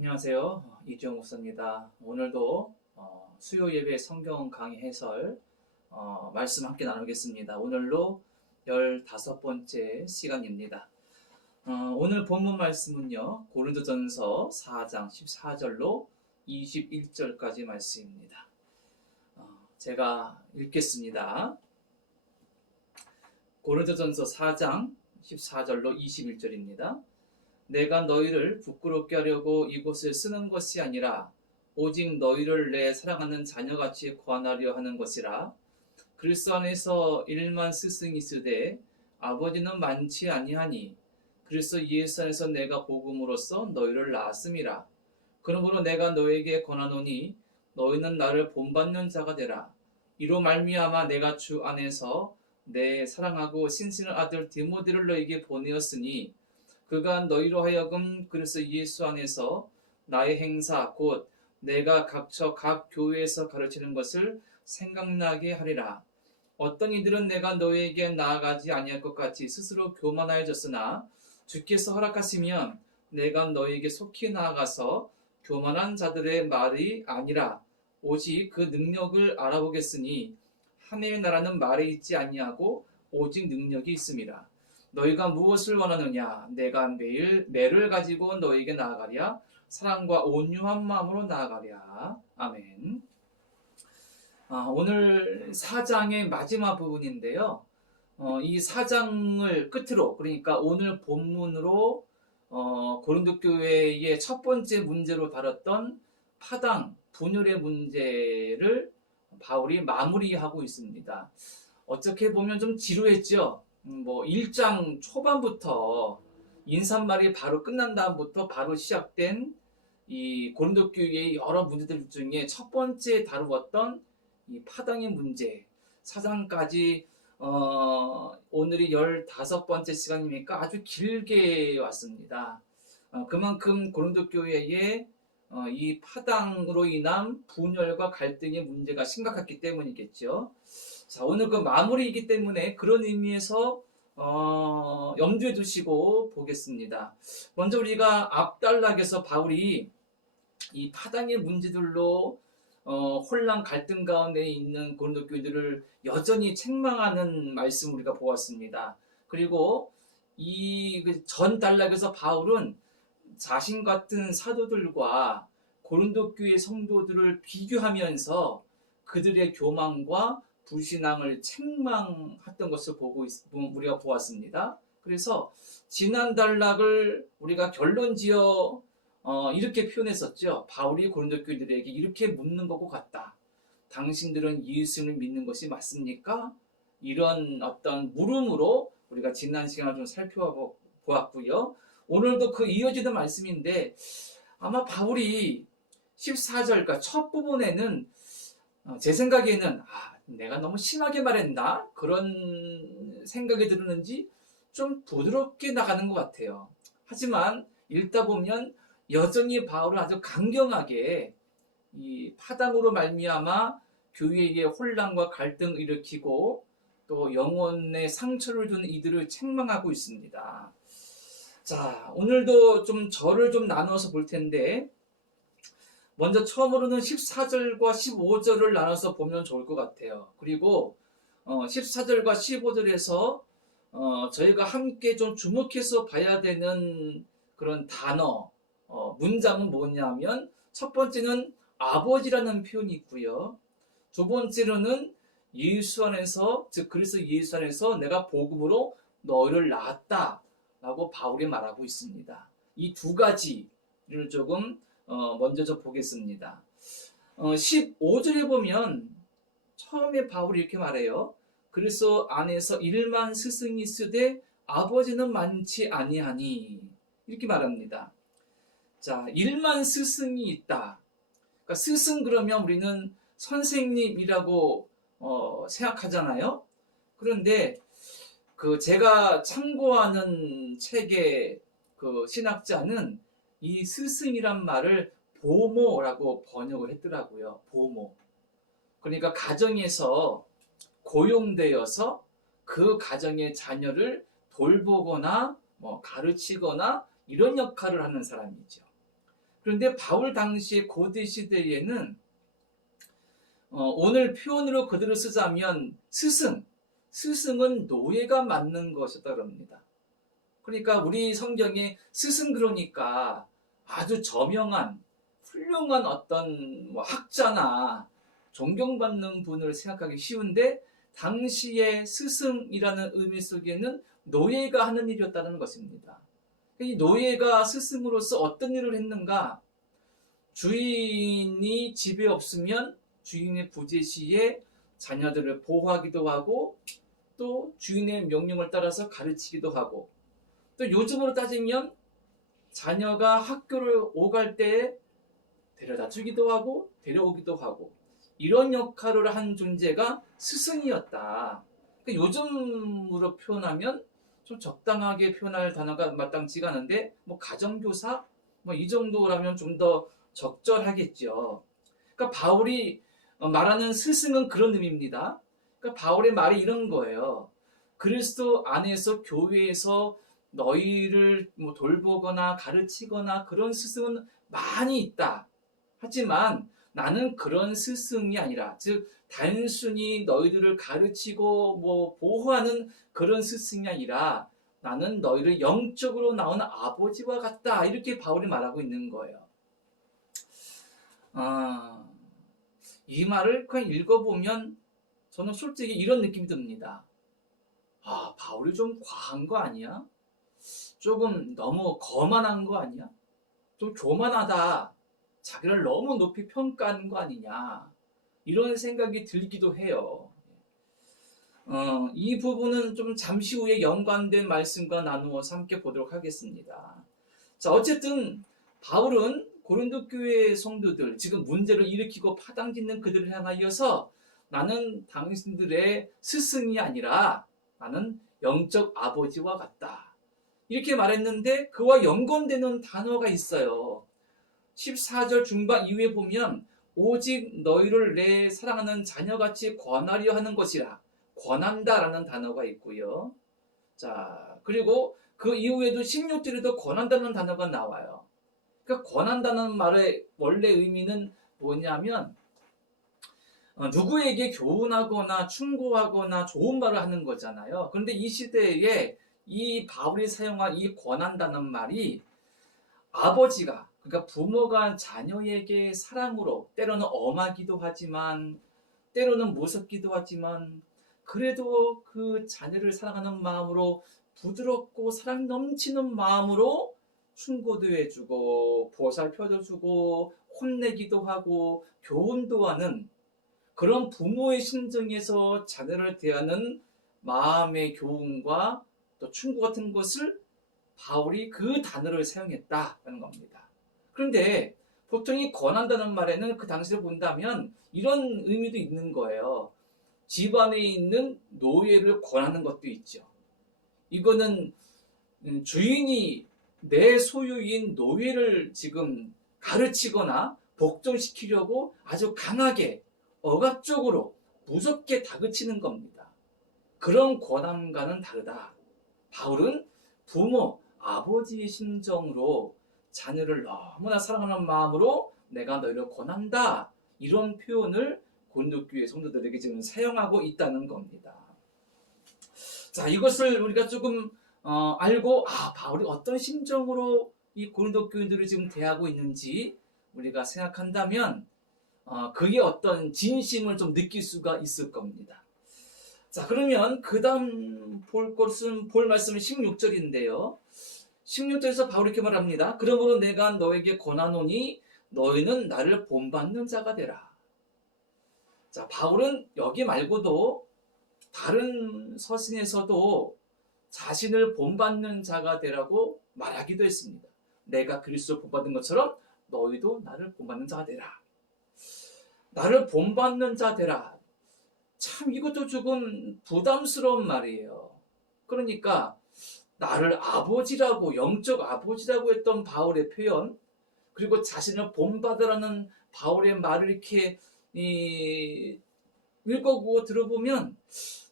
안녕하세요. 이주영 목사입니다. 오늘도 수요 예배 성경 강의 해설 말씀 함께 나누겠습니다. 오늘로 15번째 시간입니다. 오늘 본문 말씀은요. 고린도전서 4장 14절로 21절까지 말씀입니다. 제가 읽겠습니다. 고린도전서 4장 14절로 21절입니다. 내가 너희를 부끄럽게 하려고 이곳을 쓰는 것이 아니라 오직 너희를 내 사랑하는 자녀같이 구원하려 하는 것이라. 그리스도 안에서 일만 스승이 있으되 아버지는 많지 아니하니 그리스도 예수 안에서 내가 복음으로써 너희를 낳았음이라. 그러므로 내가 너에게 권하노니 너희는 나를 본받는 자가 되라. 이로 말미암아 내가 주 안에서 내 사랑하고 신실한 아들 디모데를 너에게 보내었으니 그가 너희로 하여금 그리스도 예수 안에서 나의 행사 곧 내가 각처 각 교회에서 가르치는 것을 생각나게 하리라. 어떤 이들은 내가 너희에게 나아가지 아니할 것 같이 스스로 교만하여졌으나 주께서 허락하시면 내가 너희에게 속히 나아가서 교만한 자들의 말이 아니라 오직 그 능력을 알아보겠으니 하늘의 나라는 말에 있지 아니하고 오직 능력이 있음이라. 너희가 무엇을 원하느냐? 내가 매일 매를 가지고 너희에게 나아가랴. 사랑과 온유한 마음으로 나아가랴. 아멘. 오늘 4장의 마지막 부분인데요. 이 4장을 끝으로, 그러니까 오늘 본문으로 고린도 교회의 첫 번째 문제로 다뤘던 파당, 분열의 문제를 바울이 마무리하고 있습니다. 어떻게 보면 좀 지루했죠. 1장 초반부터 인사말이 바로 끝난 다음부터 바로 시작된 이 고린도 교회의 여러 문제들 중에 첫 번째 다루었던 이 파당의 문제, 4장까지 오늘이 15번째 시간이니까 아주 길게 왔습니다. 그만큼 고린도 교회의 이 파당으로 인한 분열과 갈등의 문제가 심각했기 때문이겠죠. 자, 오늘 그 마무리이기 때문에 그런 의미에서 염두에 두시고 보겠습니다. 먼저 우리가 앞단락에서 바울이 이 파당의 문제들로 혼란 갈등 가운데 있는 고린도 교회들을 여전히 책망하는 말씀 우리가 보았습니다. 그리고 이 전 단락에서 바울은 자신 같은 사도들과 고린도 교회 성도들을 비교하면서 그들의 교만과 불신앙을 책망했던 것을 우리가 보았습니다. 그래서 지난 단락을 우리가 결론지어 이렇게 표현했었죠. 바울이 고린도 교회들에게 이렇게 묻는 것과 같다. 당신들은 예수를 믿는 것이 맞습니까? 이런 어떤 물음으로 우리가 지난 시간을 좀 살펴보았고요. 오늘도 그 이어지는 말씀인데 아마 바울이 14절, 그러니까 첫 부분에는 제 생각에는 내가 너무 심하게 말했나? 그런 생각이 들었는지 좀 부드럽게 나가는 것 같아요. 하지만 읽다 보면 여전히 바울은 아주 강경하게 이 파당으로 말미암아 교회의 혼란과 갈등을 일으키고 또 영혼에 상처를 준 이들을 책망하고 있습니다. 자, 오늘도 좀 절을 좀 나눠서 볼 텐데 먼저 처음으로는 14절과 15절을 나눠서 보면 좋을 것 같아요. 그리고 14절과 15절에서 저희가 함께 좀 주목해서 봐야 되는 그런 단어, 문장은 뭐냐면 첫 번째는 아버지라는 표현이 있고요. 두 번째로는 예수 안에서, 즉 그리스도 예수 안에서 내가 복음으로 너희를 낳았다 라고 바울이 말하고 있습니다. 이 두 가지를 조금 먼저 좀 보겠습니다. 15절에 보면 처음에 바울이 이렇게 말해요. 그리스도 안에서 일만 스승이 있으되 아버지는 많지 아니하니 이렇게 말합니다. 자, 일만 스승이 있다. 그러니까 스승 그러면 우리는 선생님이라고 생각하잖아요. 그런데 제가 참고하는 책의 그 신학자는 이 스승이란 말을 보모라고 번역을 했더라고요. 보모. 그러니까 가정에서 고용되어서 그 가정의 자녀를 돌보거나 가르치거나 이런 역할을 하는 사람이죠. 그런데 바울 당시의 고대 시대에는 오늘 표현으로 그대로 쓰자면 스승은 노예가 맞는 것이다 그럽니다. 그러니까 우리 성경에 스승 그러니까 아주 저명한 훌륭한 어떤 뭐 학자나 존경받는 분을 생각하기 쉬운데 당시의 스승이라는 의미 속에는 노예가 하는 일이었다는 것입니다. 이 노예가 스승으로서 어떤 일을 했는가? 주인이 집에 없으면 주인의 부재 시에 자녀들을 보호하기도 하고 또 주인의 명령을 따라서 가르치기도 하고 또 요즘으로 따지면 자녀가 학교를 오갈 때에 데려다 주기도 하고 데려오기도 하고 이런 역할을 한 존재가 스승이었다. 그러니까 요즘으로 표현하면 좀 적당하게 표현할 단어가 마땅치가 않은데 뭐 가정교사 뭐 이 정도라면 좀 더 적절하겠죠. 그러니까 바울이 말하는 스승은 그런 의미입니다. 그러니까 바울의 말이 이런 거예요. 그리스도 안에서 교회에서 너희를 뭐 돌보거나 가르치거나 그런 스승은 많이 있다. 하지만 나는 그런 스승이 아니라 즉 단순히 너희들을 가르치고 뭐 보호하는 그런 스승이 아니라 나는 너희를 영적으로 낳은 아버지와 같다. 이렇게 바울이 말하고 있는 거예요. 이 말을 그냥 읽어보면 저는 솔직히 이런 느낌이 듭니다. 바울이 좀 과한 거 아니야? 조금 너무 거만한 거 아니야? 좀 교만하다. 자기를 너무 높이 평가하는 거 아니냐. 이런 생각이 들기도 해요. 이 부분은 좀 잠시 후에 연관된 말씀과 나누어서 함께 보도록 하겠습니다. 자, 어쨌든 바울은 고린도 교회 성도들, 지금 문제를 일으키고 파당짓는 그들을 향하여서 나는 당신들의 스승이 아니라 나는 영적 아버지와 같다. 이렇게 말했는데 그와 연관되는 단어가 있어요. 14절 중반 이후에 보면 오직 너희를 내 사랑하는 자녀같이 권하려 하는 것이라 권한다라는 단어가 있고요. 자, 그리고 그 이후에도 16절에도 권한다는 단어가 나와요. 그러니까 권한다는 말의 원래 의미는 뭐냐면 누구에게 교훈하거나 충고하거나 좋은 말을 하는 거잖아요. 그런데 이 시대에 이 바울이 사용한 이 권한다는 말이 아버지가 그러니까 부모가 자녀에게 사랑으로 때로는 엄하기도 하지만 때로는 무섭기도 하지만 그래도 그 자녀를 사랑하는 마음으로 부드럽고 사랑 넘치는 마음으로 충고도 해주고 보살펴도 주고 혼내기도 하고 교훈도 하는 그런 부모의 심정에서 자녀를 대하는 마음의 교훈과 또 충고 같은 것을 바울이 그 단어를 사용했다는 겁니다. 그런데 보통 이 권한다는 말에는 그 당시를 본다면 이런 의미도 있는 거예요. 집안에 있는 노예를 권하는 것도 있죠. 이거는 주인이 내 소유인 노예를 지금 가르치거나 복종시키려고 아주 강하게 억압적으로 무섭게 다그치는 겁니다. 그런 권한과는 다르다. 바울은 부모, 아버지의 심정으로 자녀를 너무나 사랑하는 마음으로 내가 너희를 권한다. 이런 표현을 고린도 교회 성도들에게 지금 사용하고 있다는 겁니다. 자, 이것을 우리가 조금 알고 바울이 어떤 심정으로 이 고린도 교인들을 지금 대하고 있는지 우리가 생각한다면 그의 어떤 진심을 좀 느낄 수가 있을 겁니다. 자, 그러면 그 다음 볼 말씀은 16절인데요. 16절에서 바울이 이렇게 말합니다. 그러므로 내가 너에게 권하노니 너희는 나를 본받는 자가 되라. 자, 바울은 여기 말고도 다른 서신에서도 자신을 본받는 자가 되라고 말하기도 했습니다. 내가 그리스도를 본받은 것처럼 너희도 나를 본받는 자가 되라. 나를 본받는 자 되라. 참 이것도 조금 부담스러운 말이에요. 그러니까 나를 아버지라고 영적 아버지라고 했던 바울의 표현 그리고 자신을 본받으라는 바울의 말을 이렇게 읽어보고 들어보면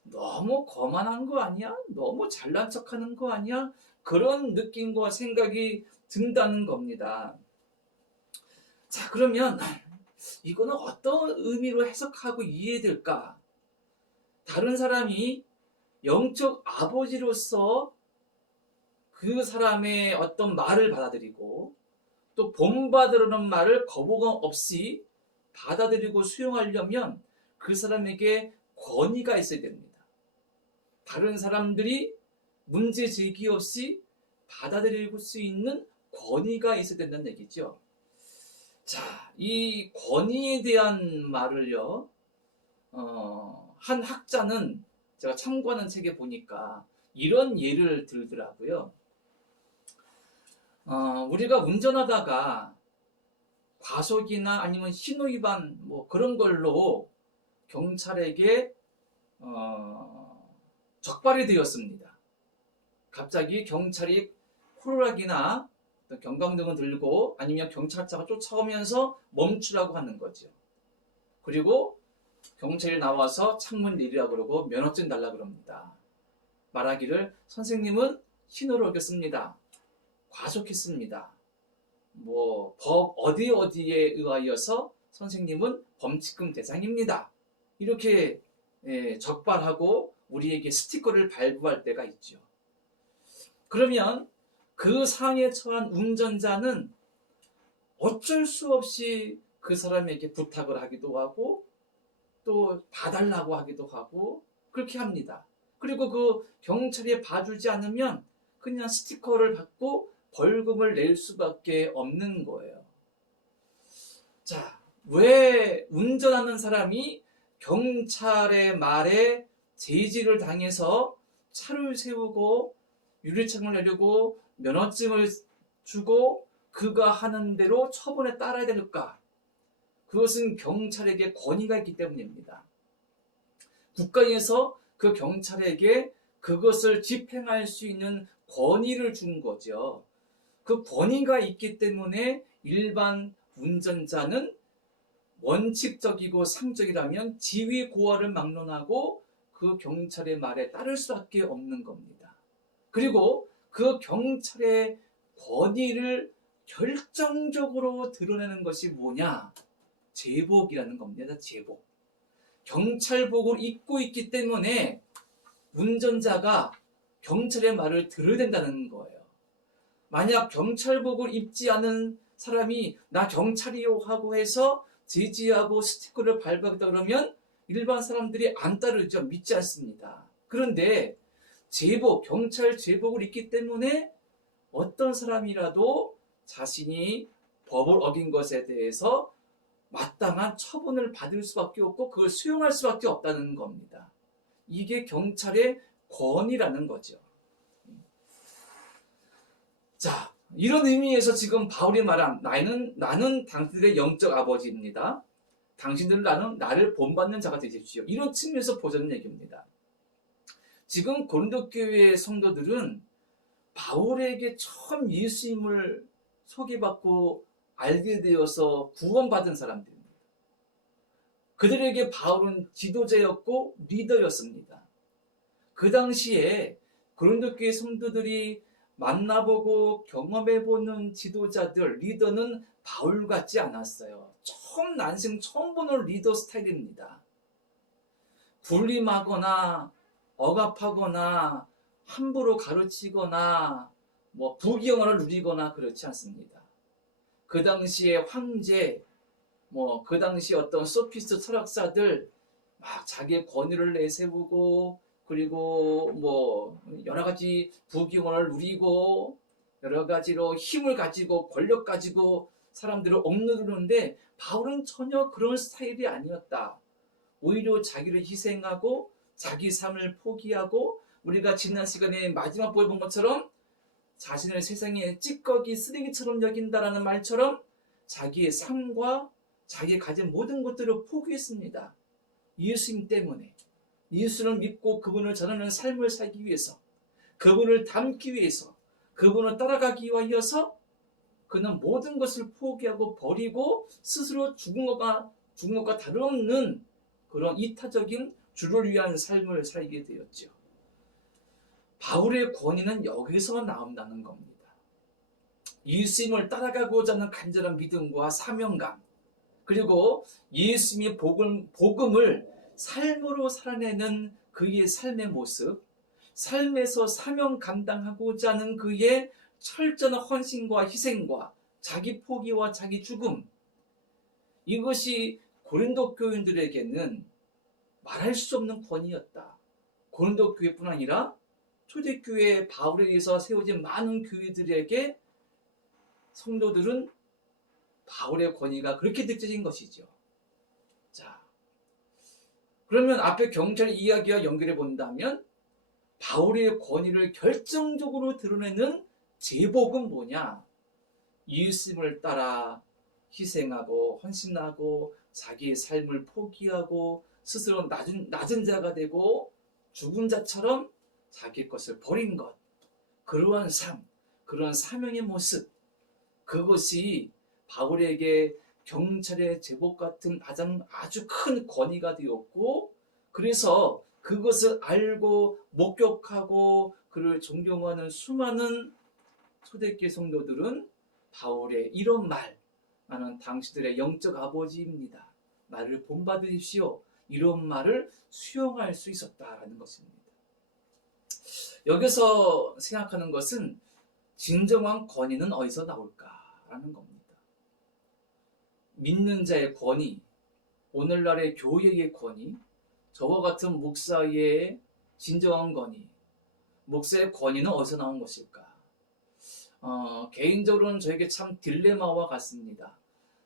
너무 거만한 거 아니야? 너무 잘난 척하는 거 아니야? 그런 느낌과 생각이 든다는 겁니다. 자, 그러면 이거는 어떤 의미로 해석하고 이해될까? 다른 사람이 영적 아버지로서 그 사람의 어떤 말을 받아들이고 또 본받으려는 말을 거부감 없이 받아들이고 수용하려면 그 사람에게 권위가 있어야 됩니다. 다른 사람들이 문제 제기 없이 받아들일 수 있는 권위가 있어야 된다는 얘기죠. 자, 이 권위에 대한 말을요, 한 학자는 제가 참고하는 책에 보니까 이런 예를 들더라고요. 우리가 운전하다가 과속이나 아니면 신호위반 뭐 그런 걸로 경찰에게 적발이 되었습니다. 갑자기 경찰이 호루라기나 경광등을 들고 아니면 경찰차가 쫓아오면서 멈추라고 하는 거죠. 그리고 경찰이 나와서 창문 내리라고 그러고 면허증 달라고 그럽니다. 말하기를 선생님은 신호를 어겼습니다. 과속했습니다. 뭐 법 어디에 의하여서 선생님은 범칙금 대상입니다. 이렇게 적발하고 우리에게 스티커를 발부할 때가 있죠. 그러면 그 상황에 처한 운전자는 어쩔 수 없이 그 사람에게 부탁을 하기도 하고 또 봐달라고 하기도 하고 그렇게 합니다. 그리고 그 경찰이 봐주지 않으면 그냥 스티커를 받고 벌금을 낼 수밖에 없는 거예요. 자, 왜 운전하는 사람이 경찰의 말에 제지를 당해서 차를 세우고 유리창을 내리고 면허증을 주고 그가 하는 대로 처분에 따라야 될까? 그것은 경찰에게 권위가 있기 때문입니다. 국가에서 그 경찰에게 그것을 집행할 수 있는 권위를 준 거죠. 그 권위가 있기 때문에 일반 운전자는 원칙적이고 상적이라면 지위 고하를 막론하고 그 경찰의 말에 따를 수밖에 없는 겁니다. 그리고 그 경찰의 권위를 결정적으로 드러내는 것이 뭐냐? 제복이라는 겁니다. 제복. 경찰복을 입고 있기 때문에 운전자가 경찰의 말을 들어야 된다는 거예요. 만약 경찰복을 입지 않은 사람이 나 경찰이요 하고 해서 제지하고 스티커를 발부하겠다 그러면 일반 사람들이 안 따르죠. 믿지 않습니다. 그런데 제복, 경찰 제복을 입기 때문에 어떤 사람이라도 자신이 법을 어긴 것에 대해서 마땅한 처분을 받을 수밖에 없고 그걸 수용할 수밖에 없다는 겁니다. 이게 경찰의 권위라는 거죠. 자, 이런 의미에서 지금 바울이 말한 나는 당신들의 영적 아버지입니다. 당신들은 나를 본받는 자가 되십시오. 이런 측면에서 보자는 얘기입니다. 지금 고린도 교회의 성도들은 바울에게 처음 예수님을 소개받고 알게 되어서 구원받은 사람들입니다. 그들에게 바울은 지도자였고 리더였습니다. 그 당시에 고린도 교회 성도들이 만나보고 경험해보는 지도자들, 리더는 바울 같지 않았어요. 난생 처음 보는 리더 스타일입니다. 군림하거나 억압하거나 함부로 가르치거나 뭐 부귀영화를 누리거나 그렇지 않습니다. 그 당시에 황제, 그 당시 어떤 소피스트 철학자들 막 자기의 권위를 내세우고 그리고 여러 가지 부귀영화를 누리고 여러 가지로 힘을 가지고 권력 가지고 사람들을 억누르는데 바울은 전혀 그런 스타일이 아니었다. 오히려 자기를 희생하고 자기 삶을 포기하고 우리가 지난 시간에 마지막 보여 본 것처럼 자신을 세상에 찌꺼기 쓰레기처럼 여긴다라는 말처럼 자기의 삶과 자기 가진 모든 것들을 포기했습니다. 예수님 때문에. 예수를 믿고 그분을 전하는 삶을 살기 위해서, 그분을 닮기 위해서, 그분을 따라가기 위하여서 그는 모든 것을 포기하고 버리고 스스로 죽은 것과 다름없는 그런 이타적인 주를 위한 삶을 살게 되었죠. 바울의 권위는 여기서 나온다는 겁니다. 예수님을 따라가고자 하는 간절한 믿음과 사명감, 그리고 예수님의 복음을 삶으로 살아내는 그의 삶의 모습, 삶에서 사명 감당하고자 하는 그의 철저한 헌신과 희생과 자기 포기와 자기 죽음, 이것이 고린도 교인들에게는 말할 수 없는 권위였다. 고린도 교회뿐 아니라 초대교회 바울에 의해서 세워진 많은 교회들에게 성도들은 바울의 권위가 그렇게 느껴진 것이죠. 자, 그러면 앞에 경찰 이야기와 연결해 본다면 바울의 권위를 결정적으로 드러내는 제복은 뭐냐? 예수님을 따라 희생하고 헌신하고 자기의 삶을 포기하고 스스로 낮은 자가 되고 죽은 자처럼 자기 것을 버린 것, 그러한 삶, 그러한 사명의 모습, 그것이 바울에게 경찰의 제복 같은 아주 큰 권위가 되었고, 그래서 그것을 알고 목격하고 그를 존경하는 수많은 초대교회 성도들은 바울의 이런 말, 나는 당신들의 영적 아버지입니다, 나를 본받으십시오, 이런 말을 수용할 수 있었다라는 것입니다. 여기서 생각하는 것은 진정한 권위는 어디서 나올까라는 겁니다. 믿는 자의 권위, 오늘날의 교회의 권위, 저와 같은 목사의 진정한 권위, 목사의 권위는 어디서 나온 것일까? 개인적으로는 저에게 참 딜레마와 같습니다.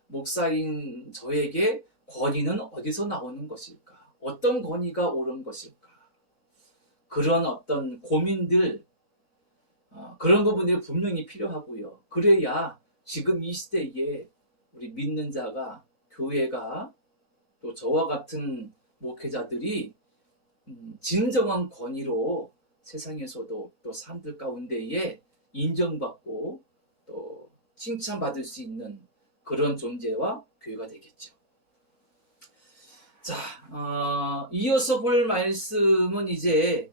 목사인 저에게 권위는 어디서 나오는 것일까? 어떤 권위가 옳은 것일까? 그런 어떤 고민들, 그런 부분들이 분명히 필요하고요. 그래야 지금 이 시대에 우리 믿는 자가, 교회가, 또 저와 같은 목회자들이 진정한 권위로 세상에서도 또 사람들 가운데에 인정받고 또 칭찬받을 수 있는 그런 존재와 교회가 되겠죠. 자, 이어서 볼 말씀은 이제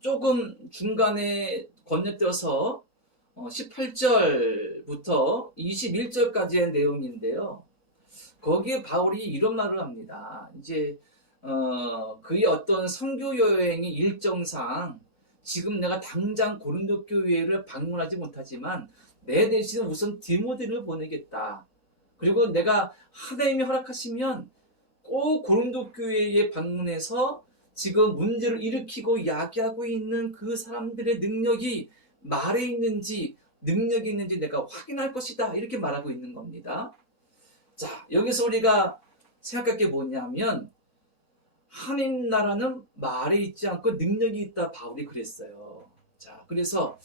조금 중간에 건너뛰어서 18절부터 21절까지의 내용인데요. 거기에 바울이 이런 말을 합니다. 이제 그의 어떤 선교 여행의 일정상 지금 내가 당장 고린도 교회를 방문하지 못하지만 내 대신 우선 디모데를 보내겠다. 그리고 내가 하나님이 허락하시면 꼭 고린도 교회에 방문해서 지금 문제를 일으키고 야기하고 있는 그 사람들의 능력이 말에 있는지 능력이 있는지 내가 확인할 것이다, 이렇게 말하고 있는 겁니다. 자, 여기서 우리가 생각할 게 뭐냐면 하나님 나라는 말에 있지 않고 능력이 있다, 바울이 그랬어요. 자, 그래서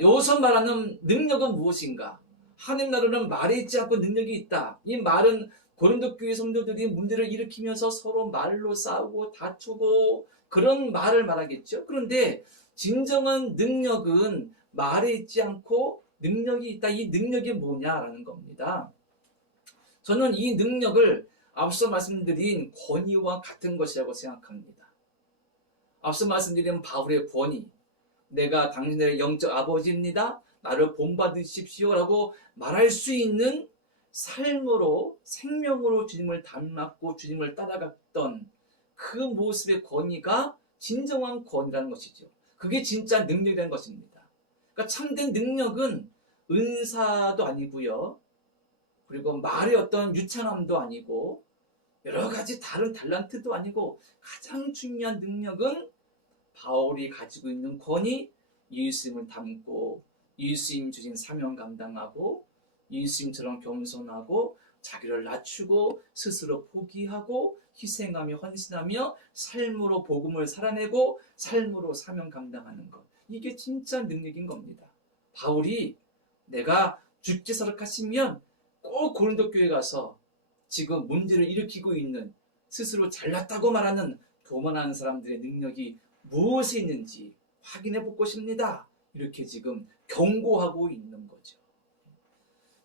여기서 말하는 능력은 무엇인가? 하나님 나라는 말에 있지 않고 능력이 있다. 이 말은 고린도 교회 성도들이 문제를 일으키면서 서로 말로 싸우고 다투고 그런 말을 말하겠죠. 그런데 진정한 능력은 말에 있지 않고 능력이 있다. 이 능력이 뭐냐라는 겁니다. 저는 이 능력을 앞서 말씀드린 권위와 같은 것이라고 생각합니다. 앞서 말씀드린 바울의 권위, 내가 당신들의 영적 아버지입니다, 나를 본받으십시오 라고 말할 수 있는 삶으로, 생명으로 주님을 닮았고 주님을 따라갔던 그 모습의 권위가 진정한 권위라는 것이죠. 그게 진짜 능력이라는 것입니다. 그러니까 참된 능력은 은사도 아니고요, 그리고 말의 어떤 유창함도 아니고 여러 가지 다른 달란트도 아니고, 가장 중요한 능력은 바울이 가지고 있는 권위, 예수님을 닮고 예수님 주신 사명 감당하고 예수님처럼 겸손하고 자기를 낮추고 스스로 포기하고 희생하며 헌신하며 삶으로 복음을 살아내고 삶으로 사명 감당하는 것, 이게 진짜 능력인 겁니다. 바울이 내가 주께서 허락하시면 꼭 고린도 교회 가서 지금 문제를 일으키고 있는, 스스로 잘났다고 말하는 교만한 사람들의 능력이 무엇이 있는지 확인해 보고 싶습니다, 이렇게 지금 경고하고 있는 거죠.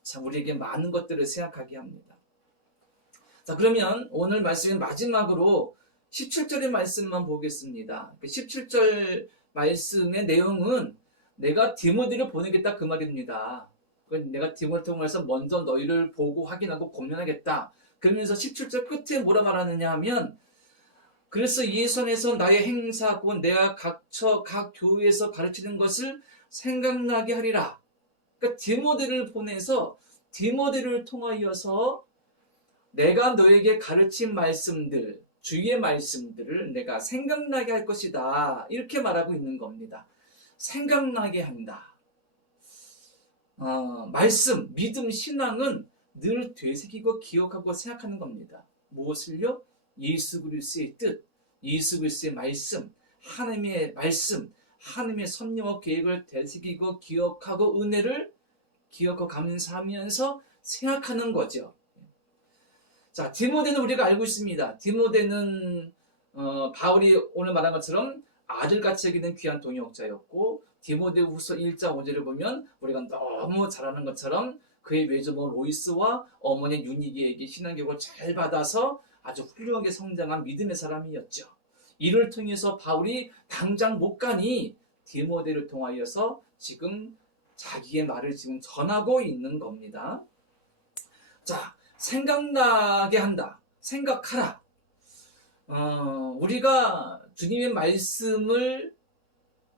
참 우리에게 많은 것들을 생각하게 합니다. 자, 그러면 오늘 말씀의 마지막으로 17절의 말씀만 보겠습니다. 17절 말씀의 내용은 내가 디모데를 보내겠다 그 말입니다. 내가 디모데를 통해서 먼저 너희를 보고 확인하고 권면하겠다. 그러면서 17절 끝에 뭐라 말하느냐 하면 그래서 예수 안에서 나의 행사하고 내가 각 교회에서 가르치는 것을 생각나게 하리라. 그러니까 디모데를 보내서 디모데를 통하여서 내가 너에게 가르친 말씀들, 주의 말씀들을 내가 생각나게 할 것이다. 이렇게 말하고 있는 겁니다. 생각나게 한다. 말씀, 믿음, 신앙은 늘 되새기고 기억하고 생각하는 겁니다. 무엇을요? 예수 그리스도의 뜻, 예수 그리스도의 말씀, 하나님의 말씀, 하나님의 섭리와 계획을 되새기고 기억하고 은혜를 기억하고 감사하면서 생각하는 거죠. 자, 디모데는 우리가 알고 있습니다. 디모데는 바울이 오늘 말한 것처럼 아들같이 여기는 귀한 동역자였고 디모데후서 1장 5절을 보면 우리가 너무 잘 아는 것처럼 그의 외조모 로이스와 어머니 유니기에게 신앙교육을 잘 받아서 아주 훌륭하게 성장한 믿음의 사람이었죠. 이를 통해서 바울이 당장 못 가니 디모데를 통하여서 지금 자기의 말을 지금 전하고 있는 겁니다. 자, 생각나게 한다. 생각하라. 우리가 주님의 말씀을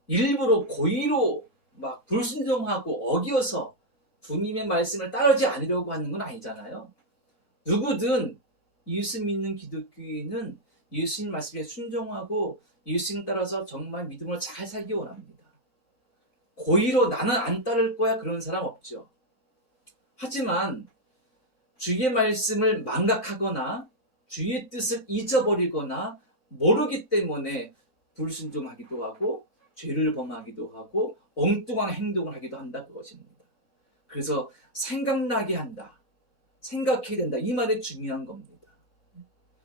일부러 고의로 막 불순종하고 어겨서 주님의 말씀을 따르지 않으려고 하는 건 아니잖아요. 누구든 예수 믿는 기독교인은 예수님 말씀에 순종하고 예수님 따라서 정말 믿음을 잘 살기 원합니다. 고의로 나는 안 따를 거야 그런 사람 없죠. 하지만 주의 말씀을 망각하거나 주의 뜻을 잊어버리거나 모르기 때문에 불순종하기도 하고 죄를 범하기도 하고 엉뚱한 행동을 하기도 한다 그것입니다. 그래서 생각나게 한다. 생각해야 된다. 이 말이 중요한 겁니다.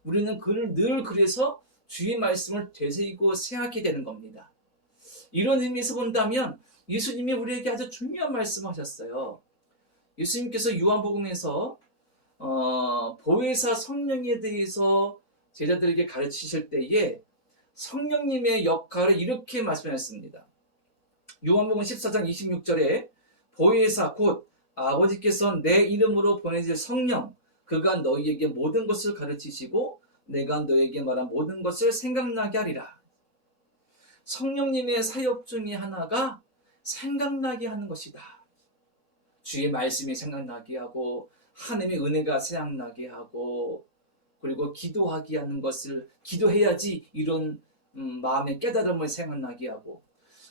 우리는 그를 늘 그래서 주의 말씀을 되새기고 생각해야 되는 겁니다. 이런 의미에서 본다면 예수님이 우리에게 아주 중요한 말씀하셨어요. 예수님께서 요한복음에서 보혜사 성령에 대해서 제자들에게 가르치실 때에 성령님의 역할을 이렇게 말씀하셨습니다. 요한복음 14장 26절에 보혜사 곧 아버지께서 내 이름으로 보내실 성령 그가 너희에게 모든 것을 가르치시고 내가 너희에게 말한 모든 것을 생각나게 하리라. 성령님의 사역 중에 하나가 생각나게 하는 것이다. 주의 말씀이 생각나게 하고 하나님의 은혜가 생각나게 하고 그리고 기도하게 하는 것을 기도해야지 이런 마음의 깨달음을 생각나게 하고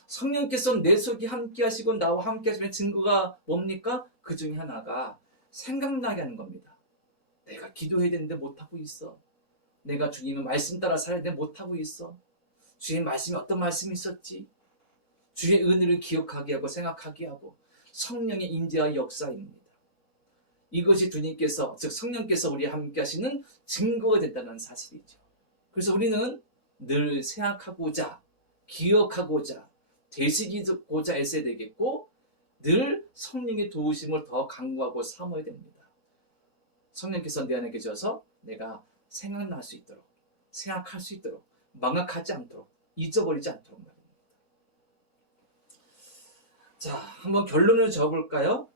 성령께서 내 속에 함께 하시고 나와 함께 하시면 증거가 뭡니까? 그 중에 하나가 생각나게 하는 겁니다. 내가 기도해야 되는데 못하고 있어. 내가 주님의 말씀 따라 살아야 되는데 못하고 있어. 주의 말씀이 어떤 말씀이 있었지? 주의 은혜를 기억하게 하고 생각하게 하고 성령의 임재와 역사입니다. 이것이 주님께서 즉 성령께서 우리와 함께 하시는 증거가 된다는 사실이죠. 그래서 우리는 늘 생각하고자 기억하고자 되새기고자 애써야 되겠고 늘 성령의 도우심을 더 강구하고 삼아야 됩니다. 성령께서 내 안에 계셔서 내가 생각날 수 있도록 생각할 수 있도록 망각하지 않도록 잊어버리지 않도록 말입니다. 자, 한번 결론을 적어볼까요?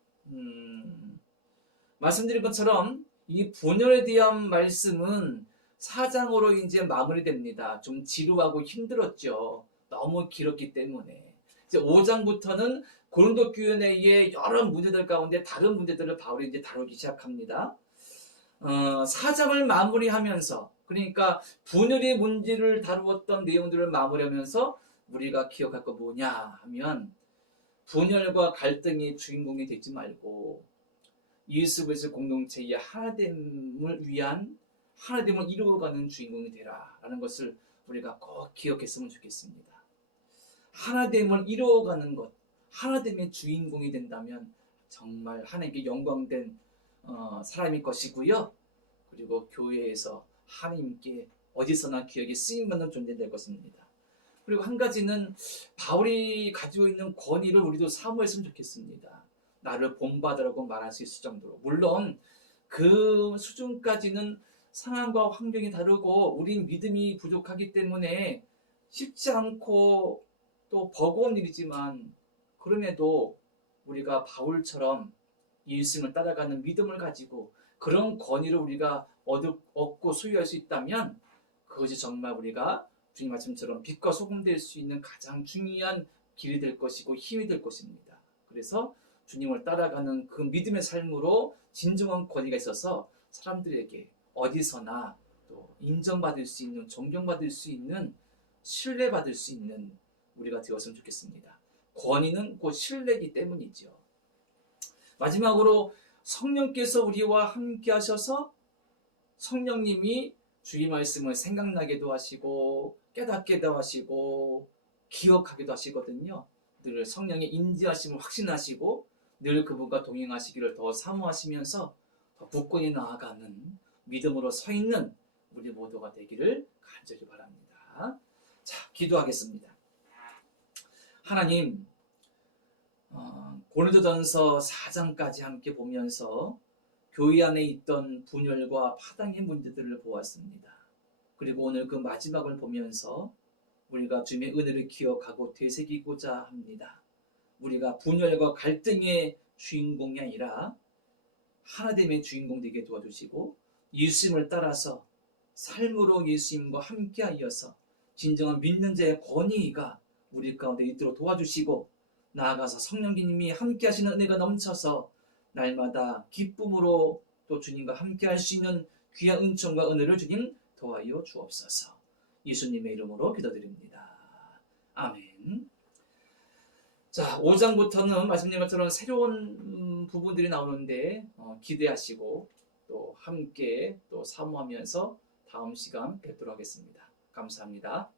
말씀드린 것처럼 이 분열에 대한 말씀은 4장으로 이제 마무리됩니다. 좀 지루하고 힘들었죠. 너무 길었기 때문에. 이제 5장부터는 고린도 교회 내의 여러 문제들 가운데 다른 문제들을 바울이 이제 다루기 시작합니다. 4장을 마무리하면서 그러니까 분열의 문제를 다루었던 내용들을 마무리하면서 우리가 기억할 거 뭐냐 하면 분열과 갈등의 주인공이 되지 말고 예수 그리스도 공동체의 하나됨을 위한 하나됨을 이루어가는 주인공이 되라 라는 것을 우리가 꼭 기억했으면 좋겠습니다. 하나됨을 이루어가는 것, 하나됨의 주인공이 된다면 정말 하나님께 영광된 사람일 것이고요. 그리고 교회에서 하나님께 어디서나 기억에 쓰임받는 존재 될 것입니다. 그리고 한 가지는 바울이 가지고 있는 권위를 우리도 사모했으면 좋겠습니다. 나를 본받으라고 말할 수 있을 정도로. 물론 그 수준까지는 상황과 환경이 다르고 우린 믿음이 부족하기 때문에 쉽지 않고 또 버거운 일이지만 그럼에도 우리가 바울처럼 예수님을 따라가는 믿음을 가지고 그런 권위를 우리가 얻고 소유할 수 있다면 그것이 정말 우리가 주님 말씀처럼 빛과 소금 될 수 있는 가장 중요한 길이 될 것이고 힘이 될 것입니다. 그래서 주님을 따라가는 그 믿음의 삶으로 진정한 권위가 있어서 사람들에게 어디서나 또 인정받을 수 있는, 존경받을 수 있는, 신뢰받을 수 있는 우리가 되었으면 좋겠습니다. 권위는 곧 신뢰이기 때문이죠. 마지막으로 성령께서 우리와 함께 하셔서 성령님이 주의 말씀을 생각나게도 하시고 깨닫게도 하시고 기억하기도 하시거든요. 늘 성령의 인지하심을 확신하시고 늘 그분과 동행하시기를 더 사모하시면서 더 굳건히 나아가는 믿음으로 서 있는 우리 모두가 되기를 간절히 바랍니다. 자, 기도하겠습니다. 하나님, 고린도전서 4장까지 함께 보면서 교회 안에 있던 분열과 파당의 문제들을 보았습니다. 그리고 오늘 그 마지막을 보면서 우리가 주님의 은혜를 기억하고 되새기고자 합니다. 우리가 분열과 갈등의 주인공이 아니라 하나됨의 주인공 되게 도와주시고 예수님을 따라서 삶으로 예수님과 함께하여서 진정한 믿는 자의 권위가 우리 가운데 있도록 도와주시고 나아가서 성령님이 함께하시는 은혜가 넘쳐서 날마다 기쁨으로 또 주님과 함께할 수 있는 귀한 은총과 은혜를 주님 도와여 주옵소서. 예수님의 이름으로 기도드립니다. 아멘. 자, 5장부터는 말씀드린 것처럼 새로운 부분들이 나오는데 기대하시고 또 함께 또 사모하면서 다음 시간 뵙도록 하겠습니다. 감사합니다.